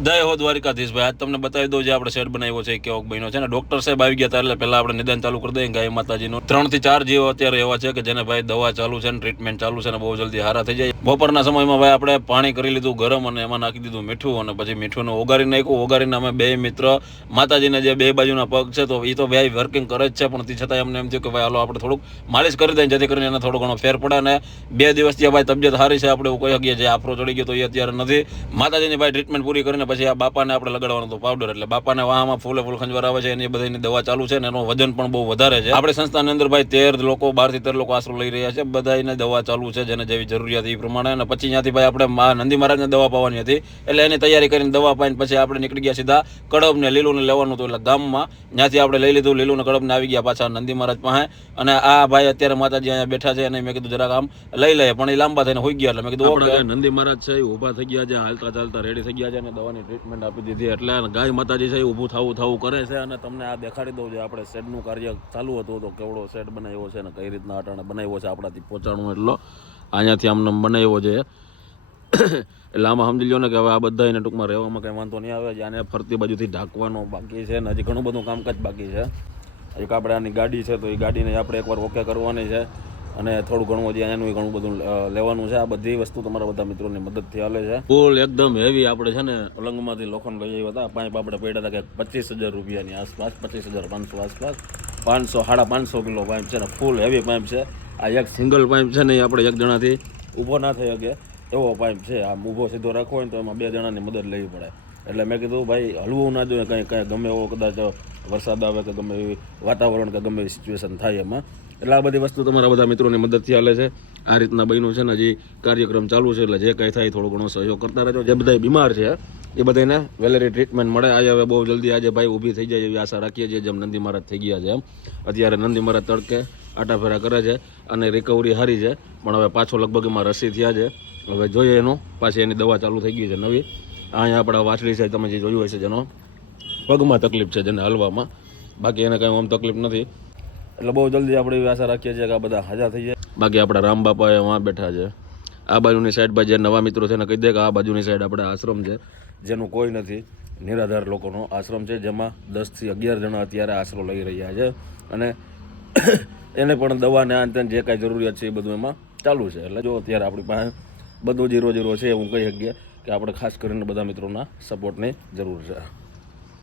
જય હો દ્વારિકાધીશ ભાઈ. આજ તમને બતાવી દઉં જે આપણે સેટ બનાવ્યો છે કેવો બન્યો છે ને. ડોક્ટર સાહેબ આવી ગયા હતા એટલે પહેલા આપણે નિદાન ચાલુ કરી દઈએ ગાય માતાજીનું. 3 થી 4 જીવો અત્યારે એવા છે કે જેને ભાઈ દવા ચાલુ છે ને ટ્રીટમેન્ટ ચાલુ છે ને બહુ જલ્દી હારા થઈ જાય. બપોરના સમયમાં ભાઈ આપણે પાણી કરી લીધું ગરમ અને એમાં નાખી દીધું મીઠું અને પછી મીઠુંને ઓગાળી નાખ્યું. ઓગાળીને અમે બે મિત્ર માતાજીને જે બે બાજુના પગ છે તો એ તો બે વર્કિંગ કરે જ છે, પણ તે છતાં એમને એમ થયું કે ભાઈ હાલો આપણે થોડુંક માલિશ કરી દઈએ જેથી કરીને એને થોડો ઘણો ફેર પડે. અને 2 દિવસથી ભાઈ તબિયત સારી છે. આપણે એવું કહી શકીએ જે આફરો ચડી ગયો તો એ અત્યારે નથી. માતાજીની ભાઈ ટ્રીટમેન્ટ પૂરી કરીને પછી આ બાપાને આપણે લગાડવાનો તો પાવડર, એટલે બાપાને વાહમાં ફૂલે ફૂલ ખંજવાર આવે છે. એની બધાની દવા ચાલુ છે ને એનો વજન પણ બહુ વધારે છે. આપણે સંસ્થાની અંદર ભાઈ 13 લોકો 12 થી 13 લોકો આશરો લઈ રહ્યા છે. બધાને દવા ચાલુ છે જેને જેવી જરૂરિયાત એ પ્રમાણે. અને પછી ત્યાંથી ભાઈ આપણે નંદી મહારાજને દવા પાવાની હતી એટલે એની તૈયારી કરીને દવા પાઈને પછી આપણે નીકળી ગયા સીધા કડબ ને લીલું ને લેવાનું હતું એટલે ગામમાં. ત્યાંથી આપણે લઈ લીધું લીલું ને કડબ ને આવી ગયા પાછા નંદી મહારાજ પાસે. અને આ ભાઈ અત્યારે માતાજી અહીંયા બેઠા છે અને મેં કીધું જરાક આમ લઈ લઈએ, પણ એ લાંબા થઈને હોઈ ગયા એટલે મેં કીધું ઓકે. નંદી મહારાજ છે ઊભા થઈ ગયા છે, હાલતા ચાલતા રેડી થઈ ગયા છે અને દવાની ટ્રીટમેન્ટ આપી દીધી. એટલે ગાય માતાજી છે ઊભું થવું કરે છે. અને તમને આ દેખાડી દઉં છે આપણે શેડનું કાર્ય ચાલુ હતું તો કેવડો શેડ બનાવ્યો છે અને કઈ રીતના અટાણે બનાવ્યો છે આપણાથી પહોંચાડવું એટલો અહીંયાથી આમને બનાવ્યો છે. એટલે આમાં સમજી લો ને કે હવે આ બધા એને ટૂંકમાં રહેવામાં કંઈ વાંધો નહીં આવે. આને ફરતી બાજુથી ઢાંકવાનો બાકી છે ને હજી ઘણું બધું કામકાજ બાકી છે. એક આપણે આની ગાડી છે તો એ ગાડીને આપણે એકવાર ઓકે કરવાની છે અને થોડું ઘણું હજી અહીંયાનું ઘણું બધું લેવાનું છે. આ બધી વસ્તુ તમારા બધા મિત્રોની મદદથી હાલે છે. ફૂલ એકદમ હેવી આપણે છે ને પલંગમાંથી લોખંડ લઈ આવ્યા હતા. પાઇપ આપણે પડ્યા હતા કે 25,000 રૂપિયાની આસપાસ, 25,500 આસપાસ, 500-550 કિલો પાઇપ છે ને ફૂલ હેવી પાઇપ છે. આ એક સિંગલ પાઇપ છે ને એ આપણે એક જણાથી ઊભો ના થઈ શકે એવો પાઇપ છે. આમ ઊભો સીધો રાખવો હોય તો એમાં 2 જણાની મદદ લેવી પડે. એટલે મેં કીધું ભાઈ હલવું ના જોઈએ, કંઈ ગમે એવો કદાચ વરસાદ આવે કે ગમે એવી વાતાવરણ કે ગમે એવી સિચ્યુએશન થાય એમાં. એટલે આ બધી વસ્તુ તમારા બધા મિત્રોની મદદથી હાલે છે. આ રીતના બન્યું છે ને હજી કાર્યક્રમ ચાલુ છે. એટલે જે કંઈ થાય થોડો ઘણો સહયોગ કરતા રહેજો. જે બધા બીમાર છે એ બધાને વેલેરી ટ્રીટમેન્ટ મળે. આજે હવે બહુ જલ્દી આજે ભાઈ ઊભી થઈ જાય એવી આશા રાખીએ છીએ. જેમ નંદી મહારાજ થઈ ગયા છે એમ અત્યારે નંદી મહારાજ તડકે આટાફેરા કરે છે અને રિકવરી સારી છે. પણ હવે પાછો લગભગ એમાં રસી થયા છે. હવે જોઈએ એનું પાછી એની દવા ચાલુ થઈ ગઈ છે નવી. અહીંયા આપણા વાછડી સાહેબ તમે જે જોયું હશે જેનો પગમાં તકલીફ છે, જેને હલવામાં, બાકી એને કંઈ આમ તકલીફ નથી. એટલે બહુ જલ્દી આપણે એવી આશા રાખીએ છીએ કે આ બધા હાજર થઈ જાય. બાકી આપણા રામ બાપા એ વાં બેઠા છે. આ બાજુની સાઈડ પર જે નવા મિત્રો છે ને કહી દે કે આ બાજુની સાઈડ આપણે આશ્રમ છે જેનું કોઈ નથી, નિરાધાર લોકોનો આશ્રમ છે જેમાં 10 થી 11 જણા અત્યારે આશરો લઈ રહ્યા છે. અને એને પણ દવાને આ જે કાંઈ જરૂરિયાત છે એ બધું એમાં ચાલુ છે. એટલે જો અત્યારે આપણી પાસે બધું જીરો છે એવું કહી શકીએ કે આપણે ખાસ કરીને બધા મિત્રોના સપોર્ટની જરૂર છે.